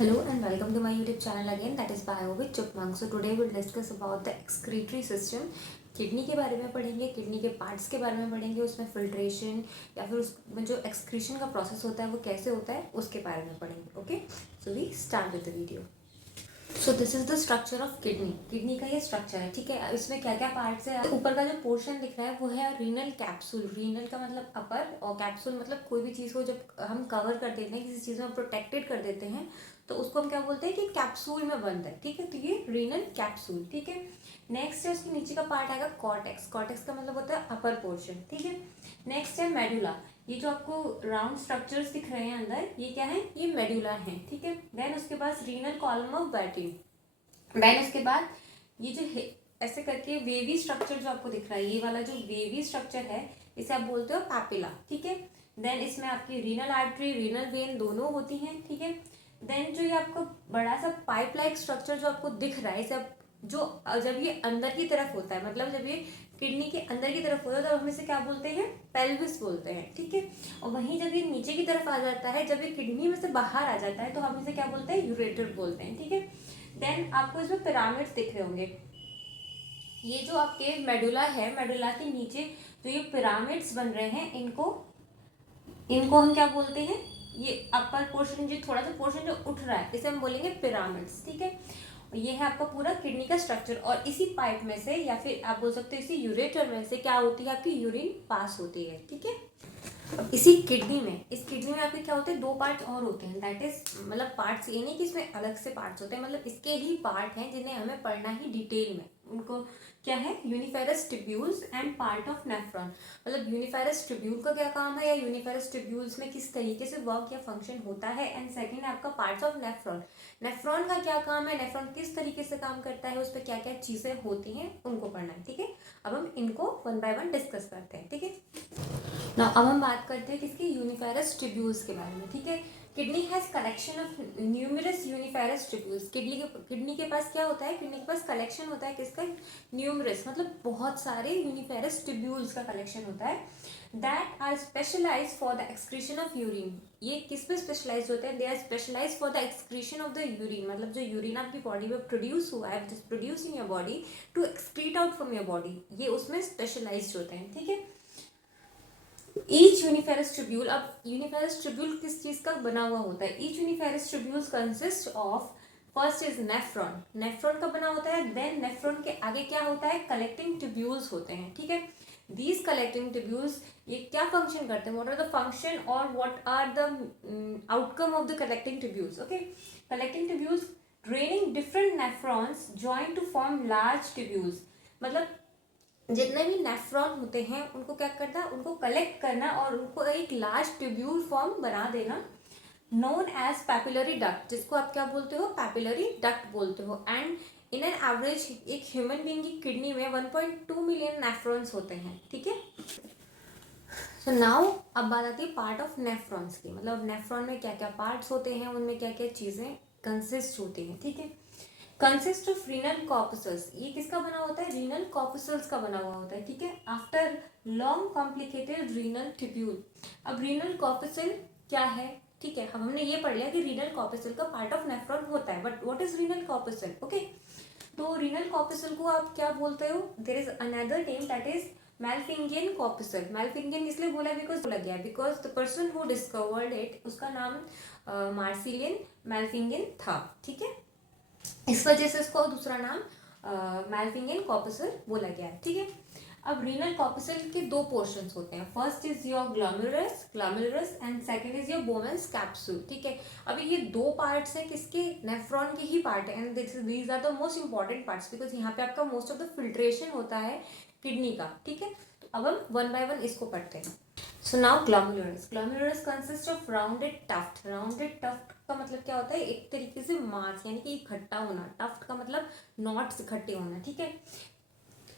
Hello and welcome to my YouTube channel again, that is Bio with Chipmunk. So today we'll discuss about the excretory system. Kidney के बारे में पढ़ेंगे, kidney के parts के बारे में पढ़ेंगे, उसमें फिल्ट्रेशन या फिर उसमें जो एक्सक्रीशन का प्रोसेस होता है वो कैसे होता है उसके बारे में पढ़ेंगे. Okay, so we start with the video. So this is the structure of kidney. Kidney का ये स्ट्रक्चर है, ठीक है. इसमें क्या क्या पार्ट्स है. ऊपर का जो पोर्शन दिख रहा है वो है रीनल कैप्सूल. रीनल का मतलब अपर और कैप्सूल मतलब कोई भी चीज़ को जब हम कवर कर देते हैं, किसी चीज़ में प्रोटेक्टेड कर देते हैं तो उसको हम क्या बोलते हैं कि कैप्सूल में बंद है, ठीक है. तो ये रीनल कैप्सूल, ठीक है. नेक्स्ट है उसके नीचे का पार्ट आएगा कॉर्टेक्स. कॉर्टेक्स का मतलब होता है अपर पोर्शन, ठीक है. नेक्स्ट है मेडुला. ये जो आपको राउंड स्ट्रक्चर्स दिख रहे हैं अंदर, ये क्या है, ये मेडुला है, ठीक है. देन उसके बाद रीनल कॉलम ऑफ बैटिन. देन उसके बाद ये जो ऐसे करके वेवी स्ट्रक्चर जो आपको दिख रहा है, ये वाला जो वेवी स्ट्रक्चर है इसे आप बोलते हो पैपिला, ठीक है. देन इसमें आपकी रीनल आर्टरी, रीनल वेन दोनों होती हैं, ठीक है. देन जो ये आपको बड़ा सा पाइप लाइक स्ट्रक्चर जो आपको दिख रहा है, इसे आप जो जब ये अंदर की तरफ होता है, मतलब जब ये किडनी के अंदर की तरफ होता है तो हम इसे क्या बोलते हैं, पेल्विस बोलते हैं, ठीक है. और वहीं जब ये नीचे की तरफ आ जाता है, जब ये किडनी में से बाहर आ जाता है तो हम इसे क्या बोलते हैं, यूरेटर बोलते हैं, ठीक है. देन आपको इसमें पिरामिड्स दिख रहे होंगे. ये जो आपके मेडुला है, मेडुला के नीचे जो ये पिरामिड्स बन रहे हैं, इनको हम क्या बोलते हैं, ये अपर पोर्शन जो थोड़ा सा पोर्शन जो उठ रहा है इसे हम बोलेंगे पिरामिड्स, ठीक है. ये है आपका पूरा किडनी का स्ट्रक्चर. और इसी पाइप में से या फिर आप बोल सकते हो इसी यूरेटर में से क्या होती है, आपकी यूरिन पास होती है, ठीक है. इसी किडनी में, इस किडनी में आपके क्या होते हैं, दो पार्ट और होते हैं. दैट इज मतलब पार्ट्स ये नहीं कि इसमें अलग से पार्ट्स होते हैं, मतलब इसके ही पार्ट हैं जिन्हें हमें पढ़ना ही डिटेल में. उनको क्या है, uriniferous tubules and part of nephron. मतलब यूनिफेरस ट्यूब्यूल का क्या काम है या यूनिफेरस ट्यूब्यूल्स में किस तरीके से वर्क या फंक्शन होता है. एंड सेकंड है आपका पार्ट्स ऑफ नेफ्रॉन. नेफ्रॉन का क्या काम है, नेफ्रॉन किस तरीके से काम करता है, उस पर क्या क्या चीजें होती हैं उनको पढ़ना है, ठीक है. अब हम इनको वन बाय वन डिस्कस करते हैं, ठीक है. ना अब हम बात करते हैं किसकी, यूनिफेरस ट्यूब्यूल्स के बारे में, ठीक है. Kidney has collection of numerous uriniferous tubules. Kidney के पास क्या होता है, किडनी के पास कलेक्शन होता है किसका, न्यूमरस मतलब बहुत सारे यूनिफेरस ट्यूब्यूल्स का कलेक्शन होता है. That are specialize for the excretion of urine. ये किस पे स्पेशलाइज होते हैं, they are specialize for the excretion of the urine. मतलब जो यूरिन आपकी बॉडी में प्रोड्यूस हुआ है, produce in your body to excrete out from your body, ये उसमें स्पेशलाइज्ड होते हैं, ठीक है. Each uriniferous tubule. अब यूनिफेरस ट्यूब्यूल किस चीज का बना हुआ होता है, each uriniferous tubules consist of, first is nephron. Nephron का बना होता है. देन नेफ्रॉन के आगे क्या होता है, कलेक्टिंग ट्यूब्यूल्स होते हैं, ठीक है. दीज कलेक्टिंग ट्यूब्यूल्स ये क्या फंक्शन करते हैं, व्हाट आर द फंक्शन और what are the outcome of the collecting tubules. Okay, collecting tubules draining different nephrons join to form large tubules. मतलब जितने भी नेफ्रॉन होते हैं उनको क्या करना, उनको कलेक्ट करना और उनको एक लार्ज ट्यूब्यूल फॉर्म बना देना, नोन एज पैपिलरी डक्ट, जिसको आप क्या बोलते हो, पैपिलरी डक्ट बोलते हो. एंड इन एन एवरेज एक ह्यूमन बीइंग की किडनी में 1.2 मिलियन नेफ्रॉन्स होते हैं, ठीक है. सो नाउ अब बात आती है पार्ट ऑफ नेफ्रॉन्स की. मतलब नेफ्रॉन में क्या क्या पार्ट्स होते हैं, उनमें क्या क्या चीजें कंसिस्ट होती हैं, ठीक है. Consist of renal corpuscles. ये किसका बना होता है, रीनल कॉर्पसल्स का बना हुआ होता है, ठीक है. After long complicated renal tubule. अब रीनल कॉर्पसल क्या है, ठीक है. अब हमने ये पढ़ लिया कि रीनल कॉर्पसल का पार्ट ऑफ नेफ्रॉन होता है, but what is renal corpuscle. Okay, तो रीनल कॉर्पसल को आप क्या बोलते हो, there is another name that is malpighian corpuscle. Malpighian इसलिए बोला because the person who discovered it, उसका नाम मार्सिलियन मैल्फिंगियन था, ठीक है. इस वजह से इसको दूसरा नाम मैल्फिंगियन कॉर्पसल बोला गया है, ठीक है. अब रीनल कॉर्पसल के दो पोर्शंस होते हैं. First is your glomerulus and second is your Bowman's capsule, ठीक है. अभी ये दो पार्ट्स हैं किसके, नेफ्रॉन के ही पार्ट है. And these are the most important parts because यहाँ पे आपका मोस्ट ऑफ द फिल्ट्रेशन होता है किडनी का, ठीक है. तो अब हम वन बाय वन इसको पढ़ते हैं. So now glomerulus consist of rounded tuft. Rounded tuft का मतलब क्या होता है, एक तरीके से मास यानी कि इकट्ठा होना. टफ्ट का मतलब नॉट्स इकट्ठे होना, ठीक है.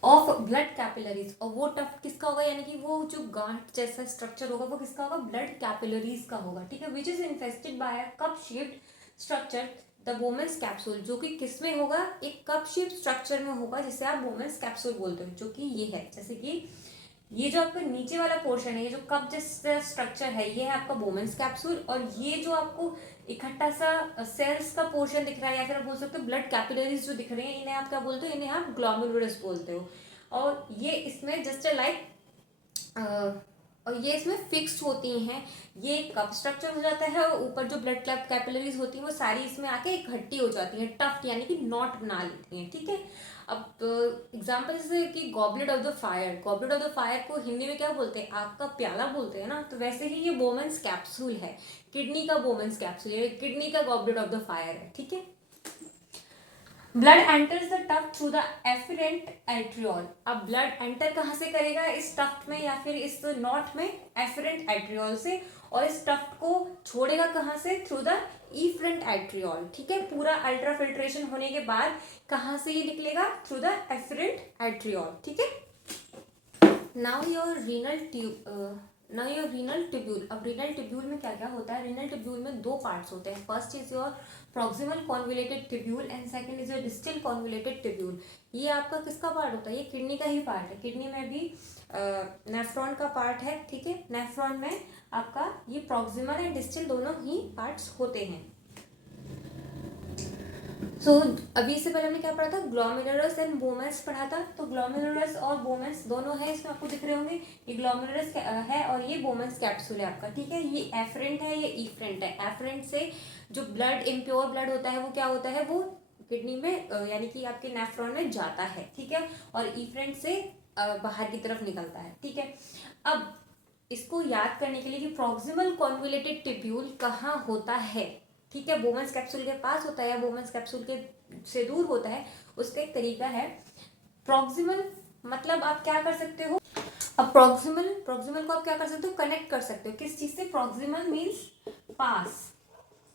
Of blood capillaries. और वो टफ्ट किसका होगा, यानी कि वो जो गांठ जैसा स्ट्रक्चर होगा वो किसका होगा, ब्लड कैपिलरीज का होगा, ठीक है. Which is infested by a cup shaped structure, the Bowman's capsule. जो कि किस में होगा, एक कप शेप स्ट्रक्चर में होगा जिसे आप बोमेन्स कैप्सूल बोलते हो, जो कि ये है. जैसे कि ये जो आपका नीचे वाला पोर्शन है, ये जो कप जैसा स्ट्रक्चर है, ये है आपका बोमेन्स कैप्सूल. और ये जो आपको इकट्ठा सा सेल्स का पोर्शन दिख रहा है, या फिर आप बोल सकते हो ब्लड कैपिलरीज जो दिख रहे हैं, इन्हें आप क्या बोलते हो, इन्हें आप ग्लोमेरुलस बोलते हो। और ये इसमें जस्ट लाइक और ये इसमें फिक्स्ड होती हैं, ये कप स्ट्रक्चर हो जाता है, और ऊपर जो ब्लड कैपिलरीज होती हैं वो सारी इसमें आके इकट्ठी हो जाती हैं, टफ्ट यानी कि नॉट बना लेती हैं, ठीक है। अब एग्जाम्पल जैसे कि goblet of the fire, goblet of the fire को हिंदी में क्या बोलते हैं, आग का प्याला बोलते हैं ना, तो वैसे ही ये बोमेंस कैप्सूल है, किडनी का बोमेंस कैप्सूल है, किडनी का गॉबलेट ऑफ द फायर है, ठीक है। Blood enters the tuft through the afferent arteriole. अब ब्लड एंटर कहाँ से करेगा, इस टफ्ट में या फिर इस नॉट में, एफरेंट एट्रियोल से, और इस टफ्ट को छोड़ेगा कहाँ से, थ्रू द इफरेंट एट्रियोल, ठीक है। पूरा अल्ट्रा फिल्ट्रेशन होने के बाद कहाँ से ये निकलेगा, थ्रू द एफरेंट एट्रियोल, ठीक है। Now your renal tubule. अब रीनल ट्यूब्यूल में क्या क्या होता है, रीनल ट्यूब्यूल में दो पार्ट्स होते हैं, first is your proximal convoluted tubule and second is your distal convoluted tubule. ये आपका किसका पार्ट होता है, ये किडनी का ही पार्ट है, किडनी में भी नेफ्रॉन का पार्ट है, ठीक है। नेफ्रॉन में आपका ये प्रॉक्सिमल एंड डिस्टल दोनों ही पार्ट्स होते हैं। सो अभी इससे पहले हमने क्या पढ़ा था, ग्लोमेरुलस एंड बोमेंस पढ़ा था। तो ग्लोमेरुलस और बोमेंस दोनों है, इसमें आपको दिख रहे होंगे, ये ग्लोमेरुलस है और ये बोमेंस कैप्सूल है आपका, ठीक है। ये एफरेंट है, ये इफरेंट है। एफरेंट से जो ब्लड इम्प्योर ब्लड होता है वो क्या होता है, वो किडनी में यानी कि आपके नेफ्रॉन में जाता है, ठीक है, और इफरेंट से बाहर की तरफ निकलता है, ठीक है। अब इसको याद करने के लिए कि प्रॉक्सिमल कॉन्वुलेटेड ट्यूब्यूल कहाँ होता है, ठीक है, बोमेंस कैप्सूल के पास होता है या बोमेंस कैप्सूल के से दूर होता है, उसका एक तरीका है प्रॉक्सिमल, मतलब आप क्या कर सकते हो, अब प्रॉक्सिमल को आप क्या कर सकते हो, कनेक्ट कर सकते हो किस चीज से, प्रॉक्सिमल मीन्स पास,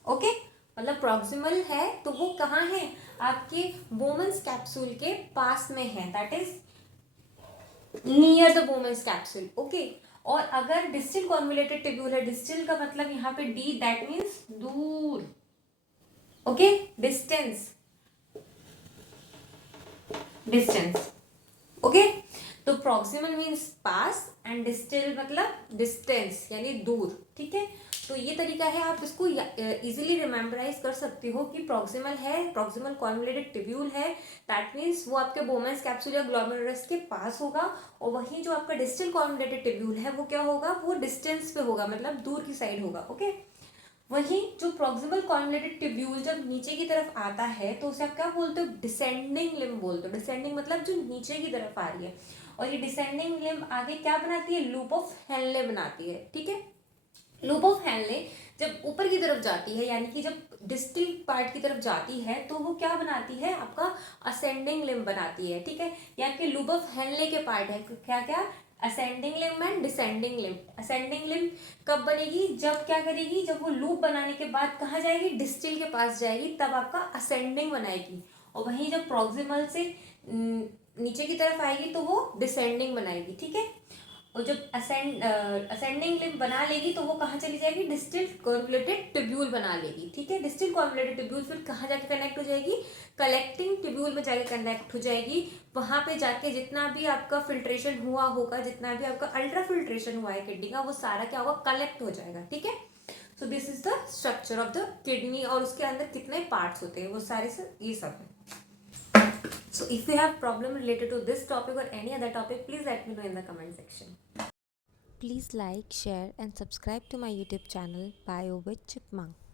ओके, मतलब प्रॉक्सिमल है तो वो कहाँ है, आपके बोमेंस कैप्सूल के पास में है, that is near the बोमेंस capsule, okay. और अगर डिस्टल कॉन्वुलेटेड ट्यूब्यूल है, डिस्टल का मतलब यहाँ पे डी, दैट मीन्स दूर, ओके, डिस्टेंस, ओके। तो proximal means pass and distal मतलब डिस्टेंस यानी दूर, ठीक है। तो ये तरीका है, आप इसको इजीली रिमेम्बराइज कर सकते हो कि प्रॉक्सिमल है, प्रॉक्सिमल कॉन्वुलेटेड ट्यूब्यूल है, दैट मीन्स वो आपके बोमेंस कैप्सूल या ग्लोमेरुलस के पास होगा, और वहीं जो आपका डिस्टल कॉन्वुलेटेड ट्यूब्यूल है वो क्या होगा, वो डिस्टेंस पे होगा, मतलब दूर की साइड होगा, ओके। वहीं जो प्रॉक्सिमल कॉन्वुलेटेड ट्यूब्यूल जब नीचे की तरफ आता है तो उसे आप क्या बोलते हो, डिसेंडिंग लिम्ब बोलते हो। डिसेंडिंग मतलब जो नीचे की तरफ आ रही है, और ये डिसेंडिंग लिम्ब आगे क्या बनाती है, लूप ऑफ हेनले बनाती है, ठीक है। लूप ऑफ हेनले जब ऊपर की तरफ जाती है, यानी कि जब डिस्टल पार्ट की तरफ जाती है, तो वो क्या बनाती है, आपका असेंडिंग लिम्ब बनाती है, ठीक है। या कि लूप ऑफ हेनले के पार्ट है क्या क्या, ascending limb and descending limb. Ascending limb कब बनेगी, जब क्या करेगी, जब वो लूप बनाने के बाद कहाँ जाएगी, डिस्टल के पास जाएगी, तब आपका असेंडिंग बनाएगी, और वहीं जब प्रॉक्सिमल से नीचे की तरफ आएगी तो वो डिसेंडिंग बनाएगी, ठीक है। और जब असेंडिंग लिम्ब बना लेगी तो वो कहाँ चली जाएगी, डिस्टल कॉन्वुलेटेड ट्यूब्यूल बना लेगी, ठीक है। डिस्टल कॉन्वुलेटेड ट्यूब्यूल फिर कहाँ जाके कनेक्ट हो जाएगी, कलेक्टिंग ट्यूब्यूल में जाके कनेक्ट हो जाएगी, वहां पे जाके जितना भी आपका फिल्ट्रेशन हुआ होगा, जितना भी आपका अल्ट्रा फिल्ट्रेशन हुआ है किडनी का, वो सारा क्या होगा, कलेक्ट हो जाएगा, ठीक है। सो this is the structure of the kidney, और उसके अंदर कितने पार्ट्स होते हैं वो सारे ये सब है। So if you have problem related to this topic or any other topic, please let me know in the comment section. Please like, share and subscribe to my YouTube channel Bio with Chipmunk.